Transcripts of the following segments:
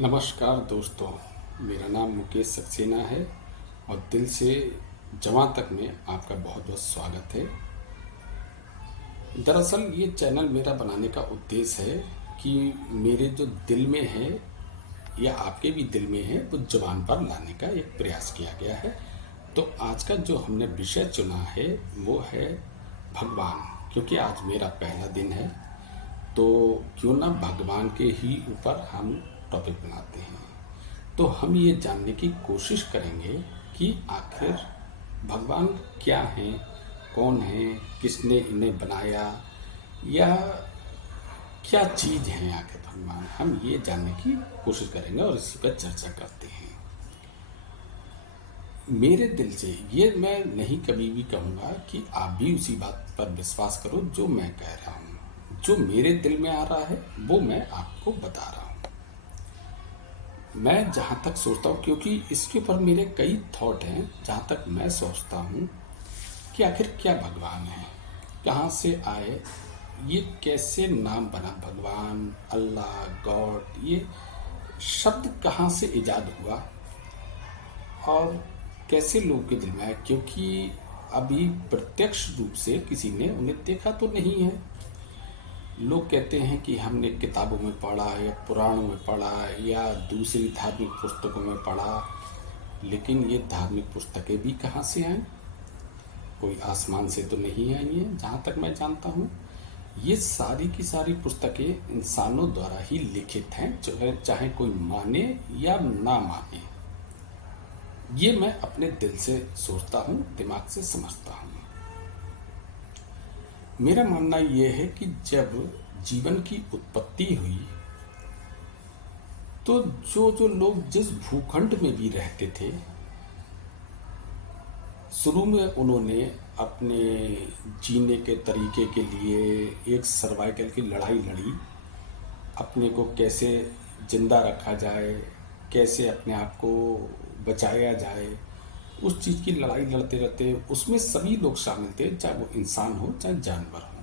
नमस्कार दोस्तों, मेरा नाम मुकेश सक्सेना है और दिल से जवां तक में आपका बहुत बहुत स्वागत है। दरअसल ये चैनल मेरा बनाने का उद्देश्य है कि मेरे जो दिल में है या आपके भी दिल में है वो ज़ुबान पर लाने का एक प्रयास किया गया है। तो आज का जो हमने विषय चुना है वो है भगवान, क्योंकि आज मेरा पहला दिन है। तो क्यों ना भगवान के ही ऊपर हम टॉपिक बनाते हैं। तो हम ये जानने की कोशिश करेंगे कि आखिर भगवान क्या हैं, कौन हैं, किसने इन्हें बनाया, या क्या चीज़ है आखिर भगवान। हम ये जानने की कोशिश करेंगे और इसी पर चर्चा करते हैं। मेरे दिल से ये मैं नहीं कभी भी कहूँगा कि आप भी उसी बात पर विश्वास करो जो मैं कह रहा हूँ। जो मेरे दिल में आ रहा है वो मैं आपको बता रहा हूँ। मैं जहाँ तक सोचता हूँ, क्योंकि इसके ऊपर मेरे कई थॉट हैं, जहाँ तक मैं सोचता हूँ कि आखिर क्या भगवान है, कहाँ से आए, ये कैसे नाम बना भगवान, अल्लाह, गॉड, ये शब्द कहाँ से इजाद हुआ और कैसे लोगों के दिल में आया। क्योंकि अभी प्रत्यक्ष रूप से किसी ने उन्हें देखा तो नहीं है। लोग कहते हैं कि हमने किताबों में पढ़ा या पुराणों में पढ़ा या दूसरी धार्मिक पुस्तकों में पढ़ा, लेकिन ये धार्मिक पुस्तकें भी कहाँ से आईं? कोई आसमान से तो नहीं आई हैं, जहाँ तक मैं जानता हूँ। ये सारी की सारी पुस्तकें इंसानों द्वारा ही लिखित हैं, चाहे कोई माने या ना माने। ये मैं अपने दिल से सोचता हूँ, दिमाग से समझता हूँ। मेरा मानना यह है कि जब जीवन की उत्पत्ति हुई तो जो जो लोग जिस भूखंड में भी रहते थे, शुरू में उन्होंने अपने जीने के तरीके के लिए एक सर्वाइवल की लड़ाई लड़ी। अपने को कैसे जिंदा रखा जाए, कैसे अपने आप को बचाया जाए, उस चीज़ की लड़ाई लड़ते रहते उसमें सभी लोग शामिल थे, चाहे वो इंसान हो चाहे जानवर हो।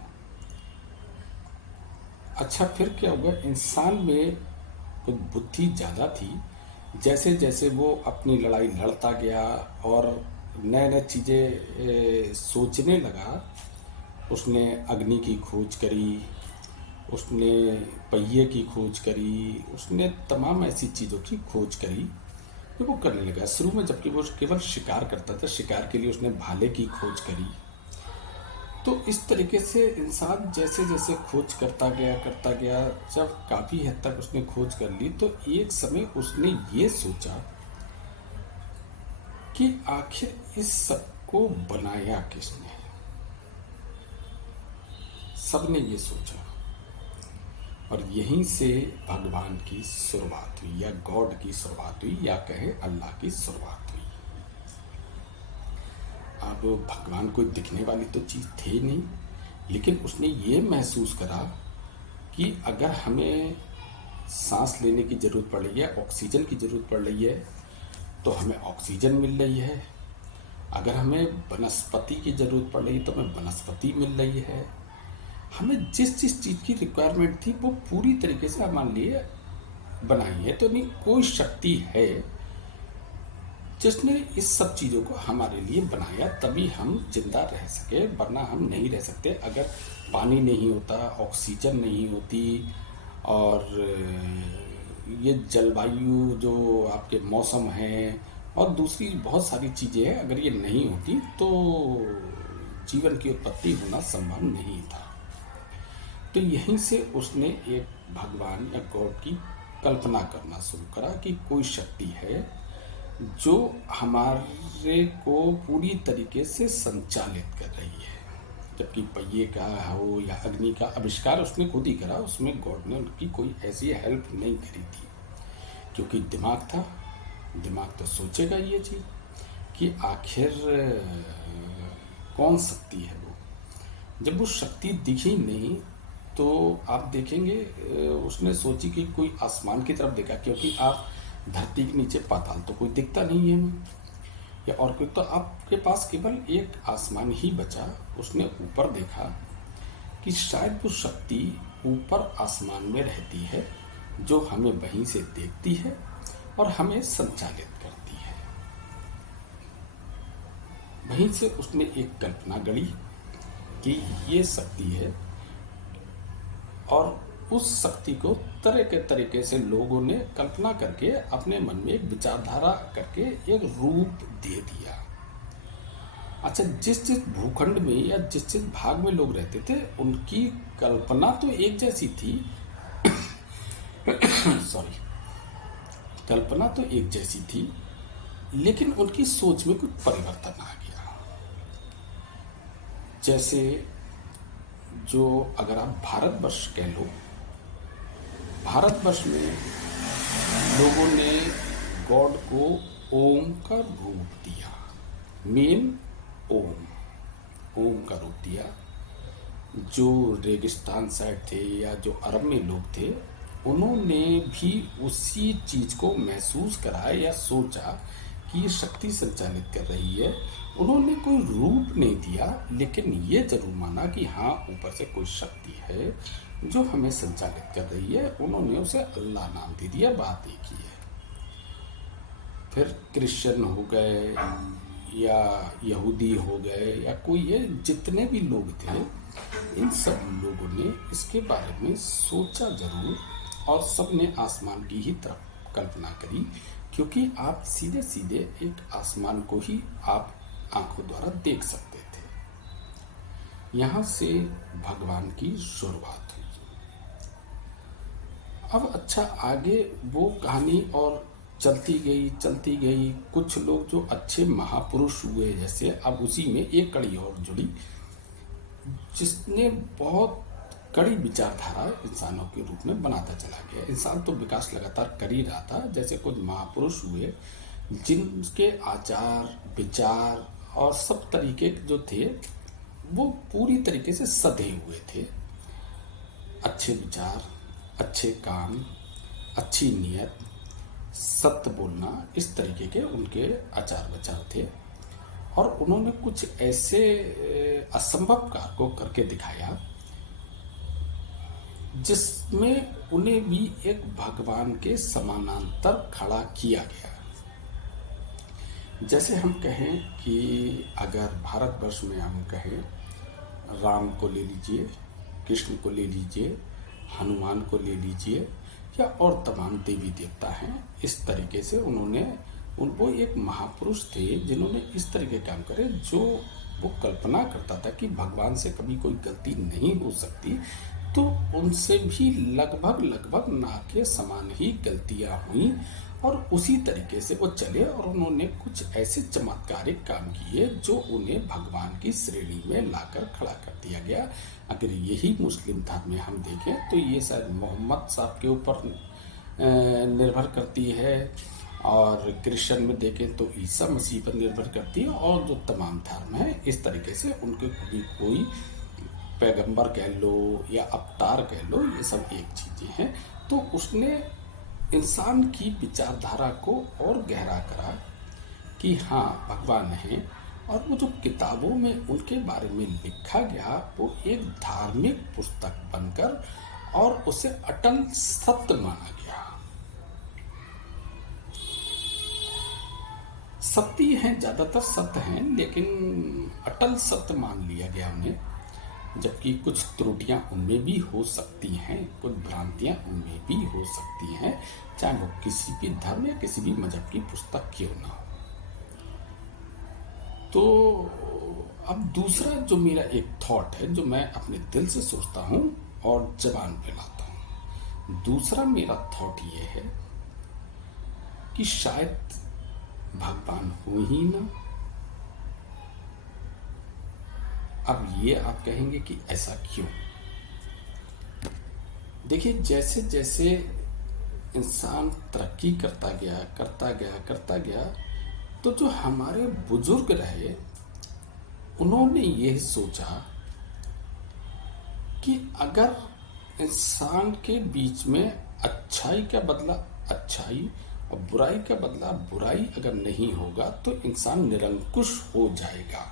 अच्छा, फिर क्या हुआ, इंसान में कुछ बुद्धि ज़्यादा थी। जैसे जैसे वो अपनी लड़ाई लड़ता गया और नए नए चीज़ें सोचने लगा, उसने अग्नि की खोज करी, उसने पहिए की खोज करी, उसने तमाम ऐसी चीज़ों की खोज करी जो वो करने लगा। शुरू में जबकि वो केवल शिकार करता था, शिकार के लिए उसने भाले की खोज करी। तो इस तरीके से इंसान जैसे जैसे खोज करता गया, जब काफ़ी हद तक उसने खोज कर ली तो एक समय उसने ये सोचा कि आखिर इस सब को बनाया किसने। सबने ये सोचा और यहीं से भगवान की शुरुआत हुई, या गॉड की शुरुआत हुई, या कहे अल्लाह की शुरुआत हुई। अब भगवान कोई दिखने वाली तो चीज़ थी नहीं, लेकिन उसने ये महसूस करा कि अगर हमें सांस लेने की ज़रूरत पड़ रही है, ऑक्सीजन की ज़रूरत पड़ रही है, तो हमें ऑक्सीजन मिल रही है। अगर हमें वनस्पति की ज़रूरत पड़ रही है तो हमें वनस्पति मिल रही है। हमें जिस जिस चीज़ की रिक्वायरमेंट थी वो पूरी तरीके से हमारे लिए बनाई है। तो नहीं कोई शक्ति है जिसने इस सब चीज़ों को हमारे लिए बनाया, तभी हम जिंदा रह सके, वरना हम नहीं रह सकते। अगर पानी नहीं होता, ऑक्सीजन नहीं होती, और ये जलवायु जो आपके मौसम हैं और दूसरी बहुत सारी चीज़ें हैं, अगर ये नहीं होती तो जीवन की उत्पत्ति होना संभव नहीं था। तो यहीं से उसने एक भगवान या गॉड की कल्पना करना शुरू करा कि कोई शक्ति है जो हमारे को पूरी तरीके से संचालित कर रही है। जबकि पहिए का हो या अग्नि का आविष्कार उसने खुद ही करा, उसमें गॉड ने उनकी कोई ऐसी हेल्प नहीं करी थी, क्योंकि दिमाग था। दिमाग तो सोचेगा ये चीज़ कि आखिर कौन शक्ति है वो। जब वो शक्ति दिखी नहीं तो आप देखेंगे उसने सोची कि कोई आसमान की तरफ देखा, क्योंकि आप धरती के नीचे पाताल तो कोई दिखता नहीं है हमें, या और कोई, तो आपके पास केवल एक आसमान ही बचा। उसने ऊपर देखा कि शायद वो शक्ति ऊपर आसमान में रहती है जो हमें वहीं से देखती है और हमें संचालित करती है। वहीं से उसने एक कल्पना गढ़ी कि ये शक्ति है, और उस शक्ति को तरह के तरीके से लोगों ने कल्पना करके अपने मन में एक विचारधारा करके एक रूप दे दिया। अच्छा, जिस जिस भूखंड में या जिस जिस भाग में लोग रहते थे उनकी कल्पना तो एक जैसी थी सॉरी, कल्पना तो एक जैसी थी, लेकिन उनकी सोच में कुछ परिवर्तन आ गया। जैसे जो अगर आप भारतवर्ष कह लो, भारतवर्ष में लोगों ने गॉड को ओम का रूप दिया, मेन ओम का रूप दिया। जो रेगिस्तान साइड थे या जो अरब में लोग थे, उन्होंने भी उसी चीज को महसूस करा या सोचा कि ये शक्ति संचालित कर रही है। उन्होंने कोई रूप नहीं दिया, लेकिन ये जरूर माना कि हाँ, ऊपर से कोई शक्ति है जो हमें संचालित कर रही है। उन्होंने उसे अल्लाह नाम दे दिया, बात एक ही है। फिर क्रिश्चियन हो गए या यहूदी हो गए या कोई ये जितने भी लोग थे, इन सब लोगों ने इसके बारे में सोचा जरूर, और सब ने आसमान की ही तरफ कल्पना करी, क्योंकि आप सीधे सीधे एक आसमान को ही आप आंखों द्वारा देख सकते थे। यहां से भगवान की शुरुआत हुई। अब अच्छा, आगे वो कहानी और चलती गई। कुछ लोग जो अच्छे महापुरुष हुए, जैसे अब उसी में एक कड़ी और जुड़ी, जिसने बहुत कड़ी विचारधारा इंसानों के रूप में बनाता चला गया। इंसान तो विकास लगातार कर ही रहा था। जैसे कुछ महापुरुष हुए जिनके आचार विचार और सब तरीके जो थे वो पूरी तरीके से सधे हुए थे। अच्छे विचार, अच्छे काम, अच्छी नीयत, सत्य बोलना, इस तरीके के उनके आचार विचार थे। और उन्होंने कुछ ऐसे असंभव कार्य को करके दिखाया जिसमें उन्हें भी एक भगवान के समानांतर खड़ा किया गया। जैसे हम कहें कि अगर भारतवर्ष में हम कहें, राम को ले लीजिए, कृष्ण को ले लीजिए, हनुमान को ले लीजिए, या और तमाम देवी देवता हैं, इस तरीके से वो एक महापुरुष थे जिन्होंने इस तरह के काम करे, जो वो कल्पना करता था कि भगवान से कभी कोई गलती नहीं हो सकती, तो उनसे भी लगभग ना के समान ही गलतियां हुई, और उसी तरीके से वो चले। और उन्होंने कुछ ऐसे चमत्कारिक काम किए जो उन्हें भगवान की श्रेणी में लाकर खड़ा कर दिया गया। अगर यही मुस्लिम धर्म में हम देखें तो ये शायद मोहम्मद साहब के ऊपर निर्भर करती है, और क्रिश्चियन में देखें तो ईसा मसीह पर निर्भर करती है, और जो तमाम धर्म है इस तरीके से उनके कोई पैगंबर कह लो या अवतार कह लो, ये सब एक चीजें हैं। तो उसने इंसान की विचारधारा को और गहरा करा कि हाँ, भगवान है। और वो जो किताबों में उनके बारे में लिखा गया वो एक धार्मिक पुस्तक बनकर और उसे अटल सत्य माना गया। सत्य हैं, ज्यादातर सत्य हैं, लेकिन अटल सत्य मान लिया गया उन्हें। जबकि कुछ त्रुटियां उनमें भी हो सकती हैं, कुछ भ्रांतियां उनमें भी हो सकती हैं, चाहे वो किसी भी धर्म या किसी भी मजहब की पुस्तक क्यों ना हो। तो अब दूसरा जो मेरा एक थॉट है, जो मैं अपने दिल से सोचता हूं और जबान पे लाता हूं, दूसरा मेरा थॉट ये है कि शायद भगवान हो ही ना। अब ये आप कहेंगे कि ऐसा क्यों? देखिए, जैसे जैसे इंसान तरक्की करता गया, तो जो हमारे बुजुर्ग रहे उन्होंने ये सोचा कि अगर इंसान के बीच में अच्छाई का बदला अच्छाई और बुराई का बदला बुराई अगर नहीं होगा तो इंसान निरंकुश हो जाएगा।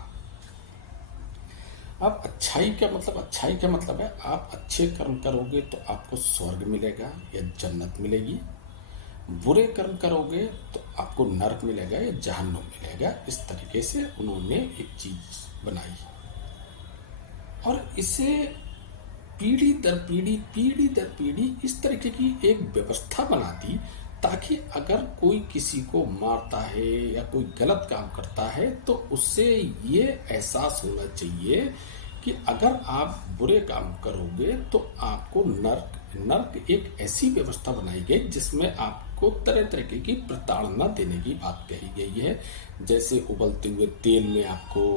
अब अच्छाई का मतलब है आप अच्छे कर्म करोगे तो आपको स्वर्ग मिलेगा या जन्नत मिलेगी, बुरे कर्म करोगे तो आपको नरक मिलेगा या जहन्नुम मिलेगा। इस तरीके से उन्होंने एक चीज बनाई और इसे पीढ़ी दर पीढ़ी इस तरीके की एक व्यवस्था बना दी, ताकि अगर कोई किसी को मारता है या कोई गलत काम करता है तो उससे ये एहसास होना चाहिए कि अगर आप बुरे काम करोगे तो आपको नर्क एक ऐसी व्यवस्था बनाई गई जिसमें आपको तरह तरह की प्रताड़ना देने की बात कही गई है। जैसे उबलते हुए तेल में आपको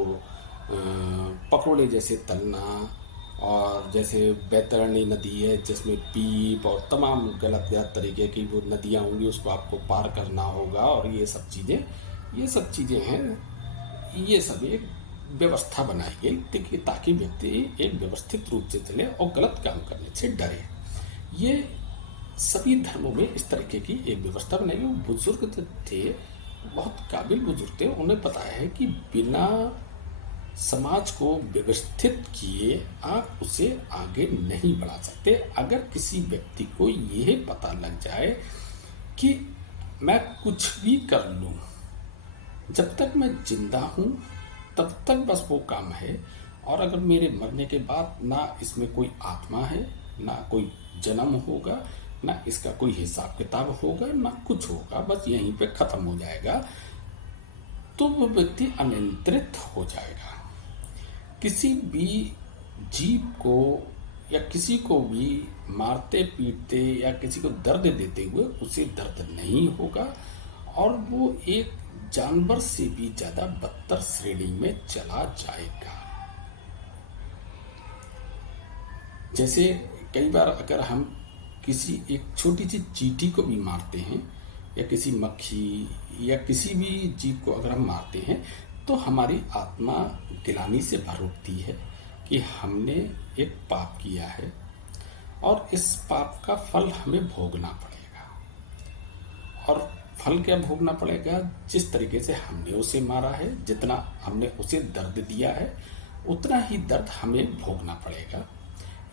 पकोड़े जैसे तलना, और जैसे बैतरणी नदी है जिसमें पीप और तमाम गलत गलत तरीके की वो नदियाँ होंगी उसको आपको पार करना होगा, और ये सब चीज़ें हैं। ये सब एक व्यवस्था बनाई गई ताकि व्यक्ति एक व्यवस्थित रूप से चले और गलत काम करने से डरे। ये सभी धर्मों में इस तरीके की एक व्यवस्था बनाई गई। बुजुर्ग थे, बहुत काबिल बुजुर्ग थे, उन्हें पता है कि बिना समाज को व्यवस्थित किए आप उसे आगे नहीं बढ़ा सकते। अगर किसी व्यक्ति को यह पता लग जाए कि मैं कुछ भी कर लूं, जब तक मैं जिंदा हूं तब तक बस वो काम है, और अगर मेरे मरने के बाद ना इसमें कोई आत्मा है, ना कोई जन्म होगा, ना इसका कोई हिसाब किताब होगा, ना कुछ होगा, बस यहीं पे खत्म हो जाएगा, तो वो व्यक्ति अनियंत्रित हो जाएगा। किसी भी जीव को या किसी को भी मारते पीटते या किसी को दर्द देते हुए उसे दर्द नहीं होगा, और वो एक जानवर से भी ज्यादा बदतर श्रेणी में चला जाएगा। जैसे कई बार अगर हम किसी एक छोटी सी चींटी को भी मारते हैं, या किसी मक्खी या किसी भी जीव को अगर हम मारते हैं, तो हमारी आत्मा गिलानी से भर उठती है कि हमने एक पाप किया है और इस पाप का फल हमें भोगना पड़ेगा। और फल क्या भोगना पड़ेगा? जिस तरीके से हमने उसे मारा है, जितना हमने उसे दर्द दिया है, उतना ही दर्द हमें भोगना पड़ेगा।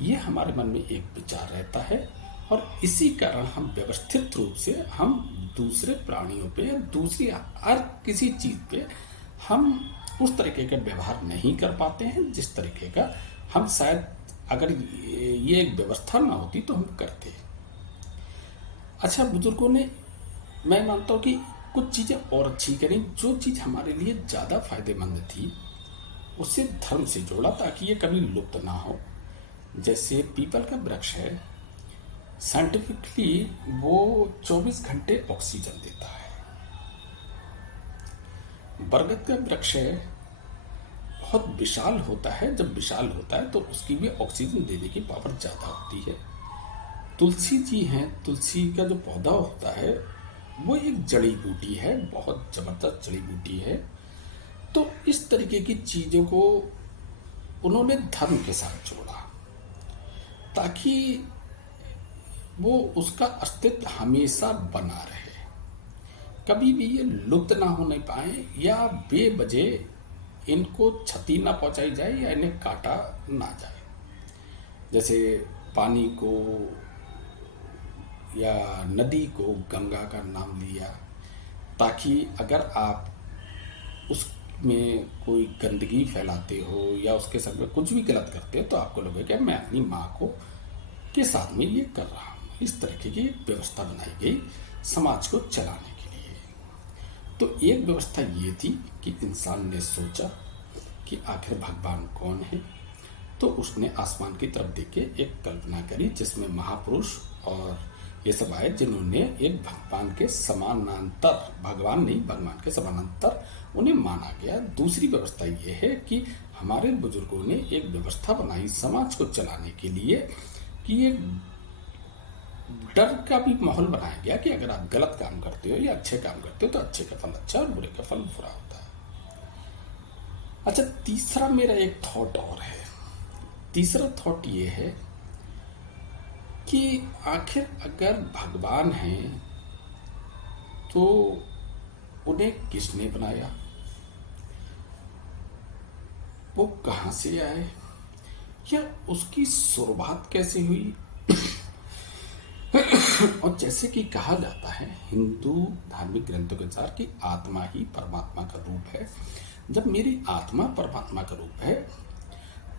ये हमारे मन में एक विचार रहता है, और इसी कारण हम व्यवस्थित रूप से हम दूसरे प्राणियों पे, दूसरी हर किसी चीज पे हम उस तरीके का व्यवहार नहीं कर पाते हैं जिस तरीके का हम शायद अगर ये एक व्यवस्था ना होती तो हम करते। अच्छा, बुजुर्गों ने, मैं मानता हूँ कि कुछ चीज़ें और अच्छी करें। जो चीज़ हमारे लिए ज़्यादा फायदेमंद थी उसे धर्म से जोड़ा ताकि ये कभी लुप्त ना हो। जैसे पीपल का वृक्ष है, साइंटिफिकली वो 24 घंटे ऑक्सीजन देता है। बरगद का वृक्ष है, बहुत विशाल होता है, जब विशाल होता है तो उसकी भी ऑक्सीजन देने की पावर ज़्यादा होती है। तुलसी जी हैं, तुलसी का जो पौधा होता है वो एक जड़ी बूटी है, बहुत ज़बरदस्त जड़ी बूटी है। तो इस तरीके की चीज़ों को उन्होंने धर्म के साथ जोड़ा ताकि वो उसका अस्तित्व हमेशा बना रहे, कभी भी ये लुप्त ना होने पाए या बेवजह इनको क्षति ना पहुंचाई जाए या इन्हें काटा ना जाए। जैसे पानी को या नदी को गंगा का नाम लिया ताकि अगर आप उसमें कोई गंदगी फैलाते हो या उसके संग में कुछ भी गलत करते हो तो आपको लगेगा मैं अपनी माँ को के साथ में ये कर रहा हूँ। इस तरीके की व्यवस्था बनाई गई समाज को चलाने के लिए। तो एक व्यवस्था ये थी कि इंसान ने सोचा कि आखिर भगवान कौन है, तो उसने आसमान की तरफ देख के एक कल्पना करी जिसमें महापुरुष और ये सब आए जिन्होंने एक भगवान के समानांतर, भगवान नहीं भगवान के समानांतर उन्हें माना गया। दूसरी व्यवस्था ये है कि हमारे बुजुर्गों ने एक व्यवस्था बनाई समाज को चलाने के लिए कि एक डर का भी माहौल बनाया गया कि अगर आप गलत काम करते हो या अच्छे काम करते हो तो अच्छे का फल अच्छा और बुरे का फल बुरा होता है। अच्छा, तीसरा मेरा एक थॉट और है। तीसरा थॉट ये है कि आखिर अगर भगवान है तो उन्हें किसने बनाया, वो कहाँ से आए, या उसकी शुरुआत कैसे हुई। और जैसे कि कहा जाता है हिंदू धार्मिक ग्रंथों के अनुसार कि आत्मा ही परमात्मा का रूप है। जब मेरी आत्मा परमात्मा का रूप है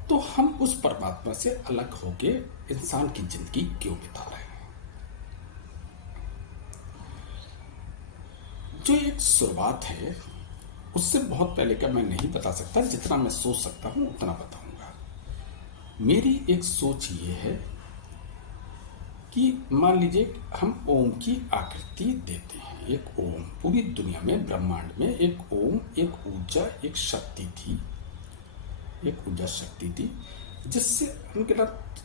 तो हम उस परमात्मा से अलग होके इंसान की जिंदगी क्यों बिता रहे हैं। जो एक शुरुआत है उससे बहुत पहले का मैं नहीं बता सकता, जितना मैं सोच सकता हूं उतना बताऊंगा। मेरी एक सोच ये है कि मान लीजिए हम ओम की आकृति देते हैं। एक ओम पूरी दुनिया में ब्रह्मांड में एक ओम, एक ऊर्जा, एक शक्ति थी, एक ऊर्जा शक्ति थी जिससे उनके साथ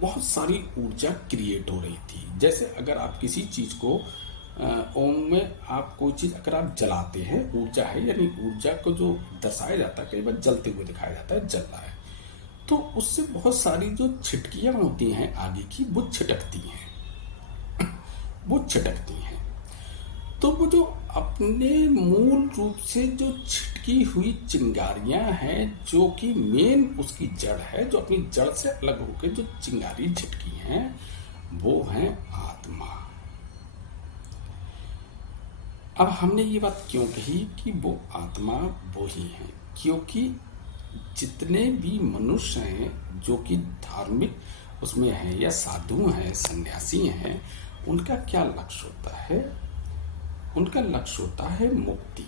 बहुत सारी ऊर्जा क्रिएट हो रही थी। जैसे अगर आप किसी चीज़ को ओम में आप कोई चीज़ अगर आप जलाते हैं, ऊर्जा है, यानी ऊर्जा को जो दर्शाया जाता है कई बार जलते हुए दिखाया जाता है, जल रहा है, तो उससे बहुत सारी जो छिटकियाँ होती हैं आगे की वो छिटकती हैं, वो छिटकती हैं। तो वो जो अपने मूल रूप से जो छिटकी हुई चिंगारियां हैं, जो कि मेन उसकी जड़ है, जो अपनी जड़ से अलग होकर जो चिंगारी छिटकी हैं, वो हैं आत्मा। अब हमने ये बात क्यों कही कि वो आत्मा वो ही है, क्योंकि जितने भी मनुष्य हैं जो कि धार्मिक उसमें हैं या साधु हैं, सन्यासी हैं, उनका क्या लक्ष्य होता है। उनका लक्ष्य होता है मुक्ति,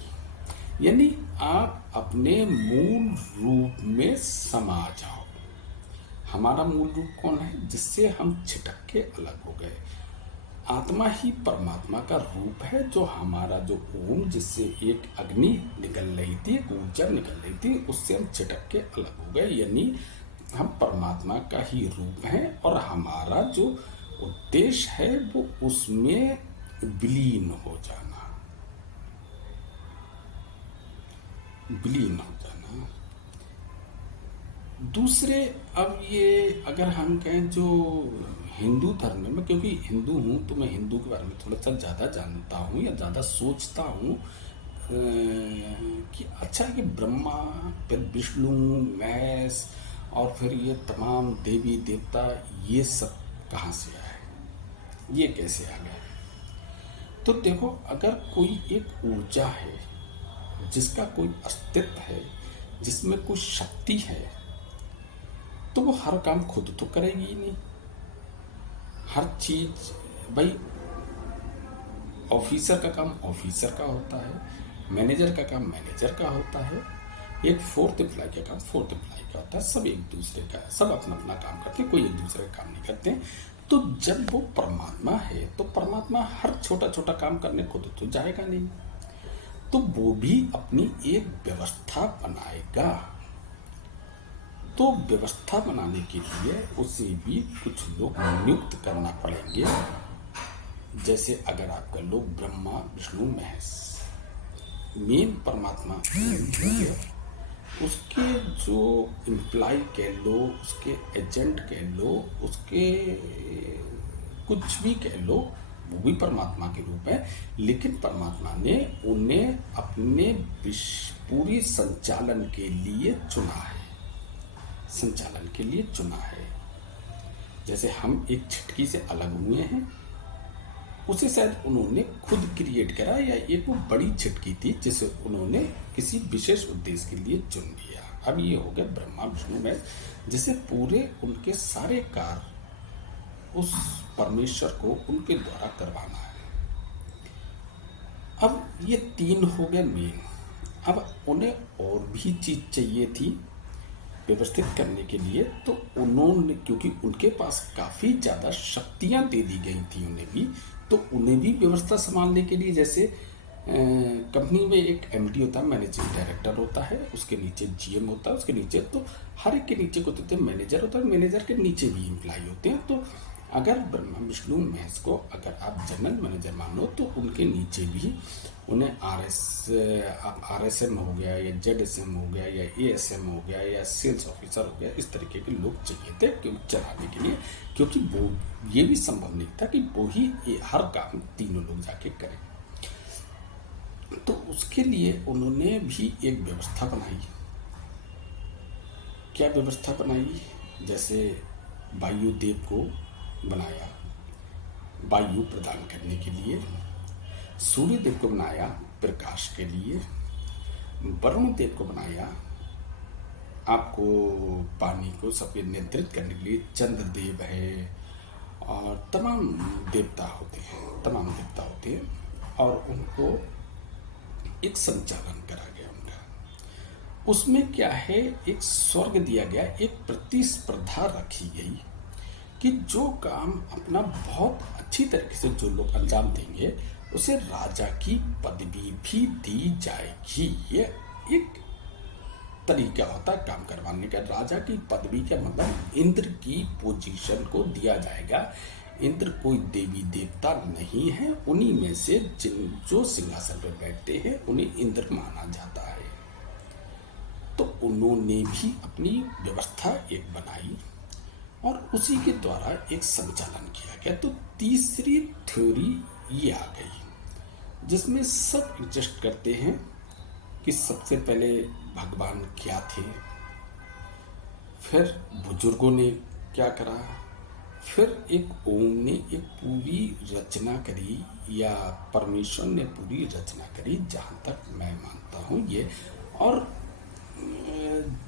यानी आप अपने मूल रूप में समा जाओ। हमारा मूल रूप कौन है, जिससे हम छिटक के अलग हो गए। आत्मा ही परमात्मा का रूप है, जो हमारा जो ओम, जिससे एक अग्नि निकल रही थी, एक ऊर्जा निकल रही थी, उससे हम छिटक के अलग हो गए, यानी हम परमात्मा का ही रूप हैं। और हमारा जो उद्देश्य है वो उसमें विलीन हो जाना, विलीन हो जाना। दूसरे, अब ये अगर हम कहें जो हिंदू धर्म में, क्योंकि हिंदू हूँ तो मैं हिंदू के बारे में थोड़ा सा ज़्यादा जानता हूँ या ज़्यादा सोचता हूँ कि अच्छा कि ब्रह्मा, फिर विष्णु, महेश और फिर ये तमाम देवी देवता, ये सब कहाँ से आए, ये कैसे आ गए। तो देखो, अगर कोई एक ऊर्जा है जिसका कोई अस्तित्व है, जिसमें कोई शक्ति है, तो वो हर काम खुद तो करेगी ही नहीं। हर चीज भाई, ऑफिसर का काम ऑफिसर का होता है, मैनेजर का काम मैनेजर का होता है, एक फोर्थ एम्प्लॉय का काम फोर्थ एम्प्लॉय का होता है। सब एक दूसरे का, सब अपना अपना काम करते हैं, कोई एक दूसरे का काम नहीं करते। तो जब वो परमात्मा है तो परमात्मा हर छोटा छोटा काम करने खुद तो जाएगा नहीं, तो वो भी अपनी एक व्यवस्था बनाएगा। तो व्यवस्था बनाने के लिए उसे भी कुछ लोग नियुक्त करना पड़ेंगे। जैसे अगर आपका लोग ब्रह्मा, विष्णु, महेश, मेन परमात्मा है, उसके जो एम्प्लॉय कह लो, उसके एजेंट कह लो, उसके कुछ भी कह लो, वो भी परमात्मा के रूप है। लेकिन परमात्मा ने उन्हें अपने पूरी संचालन के लिए चुना है, संचालन के लिए चुना है। जैसे हम एक छिटकी से अलग हुए हैं, उसे शायद उन्होंने खुद क्रिएट करा, या एक वो बड़ी छिटकी थी जिसे उन्होंने किसी विशेष उद्देश्य के लिए चुन लिया। अब ये हो गया ब्रह्मा, विष्णु, महेश, जिसे पूरे उनके सारे कार्य उस परमेश्वर को उनके द्वारा करवाना है। अब ये तीन हो गए मेन। अब उन्हें और भी चीज चाहिए थी व्यवस्थित करने के लिए, तो उन्होंने, क्योंकि उनके पास काफ़ी ज़्यादा शक्तियाँ दे दी गई थी उन्हें भी, तो उन्हें भी व्यवस्था संभालने के लिए, जैसे कंपनी में एक एमडी होता है, मैनेजिंग डायरेक्टर होता है, उसके नीचे जीएम होता है, उसके नीचे, तो हर एक के नीचे को देते हैं मैनेजर होता है, मैनेजर के नीचे भी एम्प्लॉय होते हैं। तो अगर ब्रह्मा, विष्णु, महेश को अगर आप जनरल मैनेजर मानो, तो उनके नीचे भी उन्हें आरएसएम हो गया, या जेडएसएम हो गया, या एएसएम हो गया, या सेल्स ऑफिसर हो गया, इस तरीके के लोग चाहिए थे क्यों चलाने के लिए, क्योंकि वो ये भी संभव नहीं था कि वो ही हर काम तीनों लोग जाके करें। तो उसके लिए उन्होंने भी एक व्यवस्था बनाई। क्या व्यवस्था बनाई? जैसे वायुदेव को बनाया वायु प्रदान करने के लिए, सूर्य देव को बनाया प्रकाश के लिए, वरुण देव को बनाया आपको पानी को सबके नियंत्रित करने के लिए, चंद्र देव है, और तमाम देवता होते हैं और उनको एक संचालन करा गया उनका। उसमें क्या है, एक स्वर्ग दिया गया, एक प्रतिस्पर्धा रखी गई कि जो काम अपना बहुत अच्छी तरीके से जो लोग अंजाम देंगे उसे राजा की पदवी भी दी जाएगी। ये एक तरीका होता है काम करवाने का। राजा की पदवी का मतलब इंद्र की पोजीशन को दिया जाएगा। इंद्र कोई देवी देवता नहीं है, उन्हीं में से जो सिंहासन पर बैठते हैं उन्हें इंद्र माना जाता है। तो उन्होंने भी अपनी व्यवस्था एक बनाई और उसी के द्वारा एक संचालन किया गया। तो तीसरी थ्योरी ये आ गई जिसमें सब एडजस्ट करते हैं कि सबसे पहले भगवान क्या थे, फिर बुजुर्गों ने क्या करा, फिर एक ओम ने एक पूरी रचना करी या परमेश्वर ने पूरी रचना करी, जहाँ तक मैं मानता हूँ ये। और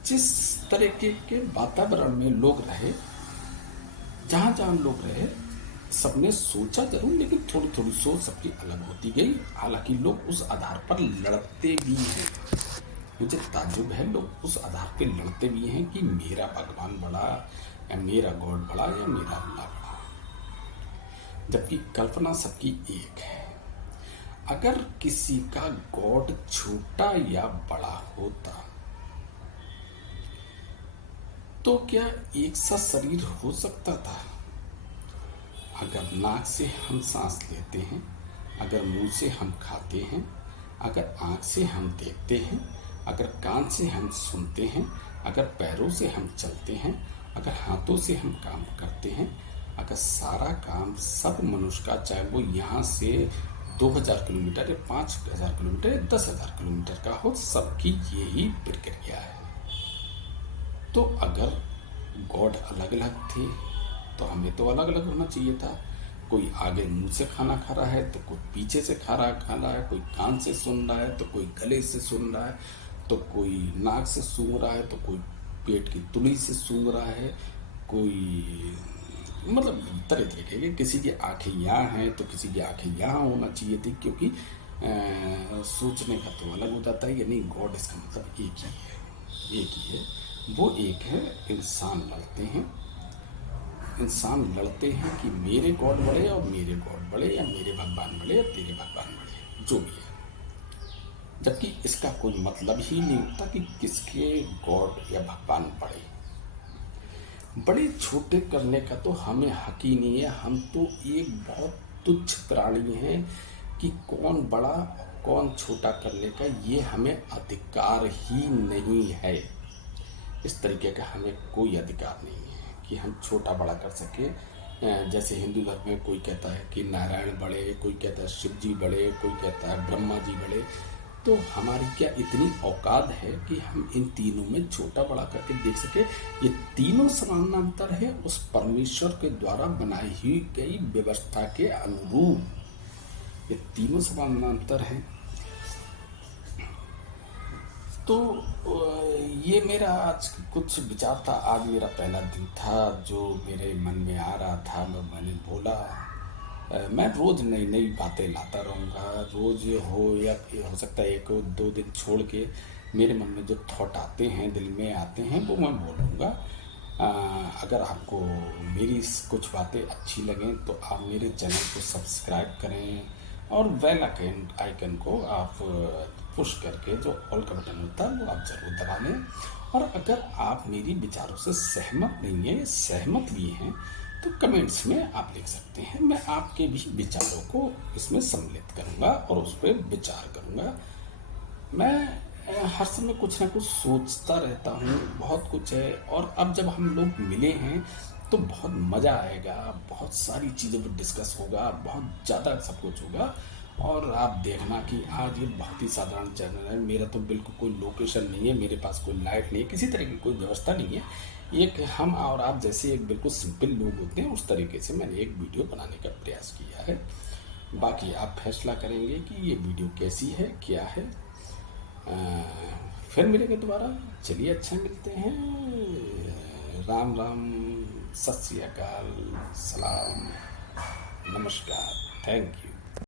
जिस तरीके के वातावरण में लोग रहे, जहाँ लोग रहे, सबने सोचा जरूर, लेकिन थोड़ी थोड़ी सोच सबकी अलग होती गई। हालांकि लोग उस आधार पर लड़ते भी हैं। मुझे ताज्जुब है, लोग उस आधार पर लड़ते भी हैं कि मेरा भगवान बड़ा या मेरा गॉड बड़ा या मेरा अल्लाह बड़ा, जबकि कल्पना सबकी एक है। अगर किसी का गॉड छोटा या बड़ा होता तो क्या एक सा शरीर हो सकता था? अगर नाक से हम सांस लेते हैं, अगर मुंह से हम खाते हैं, अगर आँख से हम देखते हैं, अगर कान से हम सुनते हैं, अगर पैरों से हम चलते हैं, अगर हाथों से हम काम करते हैं, अगर सारा काम सब मनुष्य का, चाहे वो यहाँ से 2000 किलोमीटर या 5000 किलोमीटर या 10,000 किलोमीटर का हो, सबकी यही प्रक्रिया है। तो अगर गॉड अलग अलग थे तो हमें तो अलग अलग होना चाहिए था। कोई आगे मुंह से खाना खा रहा है तो कोई पीछे से खा रहा है, कोई कान से सुन रहा है तो कोई गले से सुन रहा है, तो कोई नाक से सूंघ रहा है तो कोई पेट की तुली से सूंघ रहा है, कोई मतलब तरह तरीके के। किसी की आंखें यहाँ हैं तो किसी की आंखें यहाँ होना चाहिए थी, क्योंकि सोचने का तो अलग हो जाता है। यानी गॉड इसका मतलब एक ही है। वो एक है, इंसान लड़ते हैं कि मेरे गॉड बड़े और मेरे गॉड बड़े, या मेरे भगवान बड़े या तेरे भगवान बड़े, जो भी है। जबकि इसका कोई मतलब ही नहीं होता कि किसके गॉड या भगवान बड़े छोटे करने का तो हमें हक ही नहीं है। हम तो एक बहुत तुच्छ प्राणी हैं कि कौन बड़ा कौन छोटा करने का ये हमें अधिकार ही नहीं है। इस तरीके का हमें कोई अधिकार नहीं है कि हम छोटा बड़ा कर सके। जैसे हिंदू धर्म में कोई कहता है कि नारायण बड़े, कोई कहता है शिव जी बड़े, कोई कहता है ब्रह्मा जी बड़े। तो हमारी क्या इतनी औकात है कि हम इन तीनों में छोटा बड़ा करके देख सके? ये तीनों समानांतर है उस परमेश्वर के द्वारा बनाई हुई गई व्यवस्था के अनुरूप। ये तीनों समानांतर हैं। तो ये मेरा आज कुछ विचार था। आज मेरा पहला दिन था जो मेरे मन में आ रहा था, मैंने बोला। मैं रोज़ नई नई बातें लाता रहूँगा। रोज़ हो सकता है 1-2 दिन छोड़ के मेरे मन में जो थॉट आते हैं, दिल में आते हैं, वो मैं बोलूँगा। अगर आपको मेरी कुछ बातें अच्छी लगें तो आप मेरे चैनल को सब्सक्राइब करें और बेल आइकन को आप पुश करके जो ऑल का बटन होता है वो आप ज़रूर दबा लें। और अगर आप मेरी विचारों से सहमत नहीं है, सहमत भी हैं, तो कमेंट्स में आप लिख सकते हैं। मैं आपके भी विचारों को इसमें सम्मिलित करूंगा और उस पर विचार करूंगा। मैं हर समय कुछ ना कुछ सोचता रहता हूँ, बहुत कुछ है। और अब जब हम लोग मिले हैं तो बहुत मज़ा आएगा, बहुत सारी चीज़ों पर डिस्कस होगा, बहुत ज़्यादा सब कुछ होगा। और आप देखना कि आज ये बहुत ही साधारण चैनल है। मेरा तो बिल्कुल कोई लोकेशन नहीं है, मेरे पास कोई लाइट नहीं है, किसी तरह की कोई व्यवस्था नहीं है। एक हम और आप जैसे एक बिल्कुल सिंपल लोग होते हैं, उस तरीके से मैंने एक वीडियो बनाने का प्रयास किया है। बाकी आप फैसला करेंगे कि ये वीडियो कैसी है, क्या है। फिर मिलेंगे दोबारा। चलिए, अच्छा, मिलते हैं। राम राम, सत श्री अकाल, सलाम, नमस्कार, थैंक यू।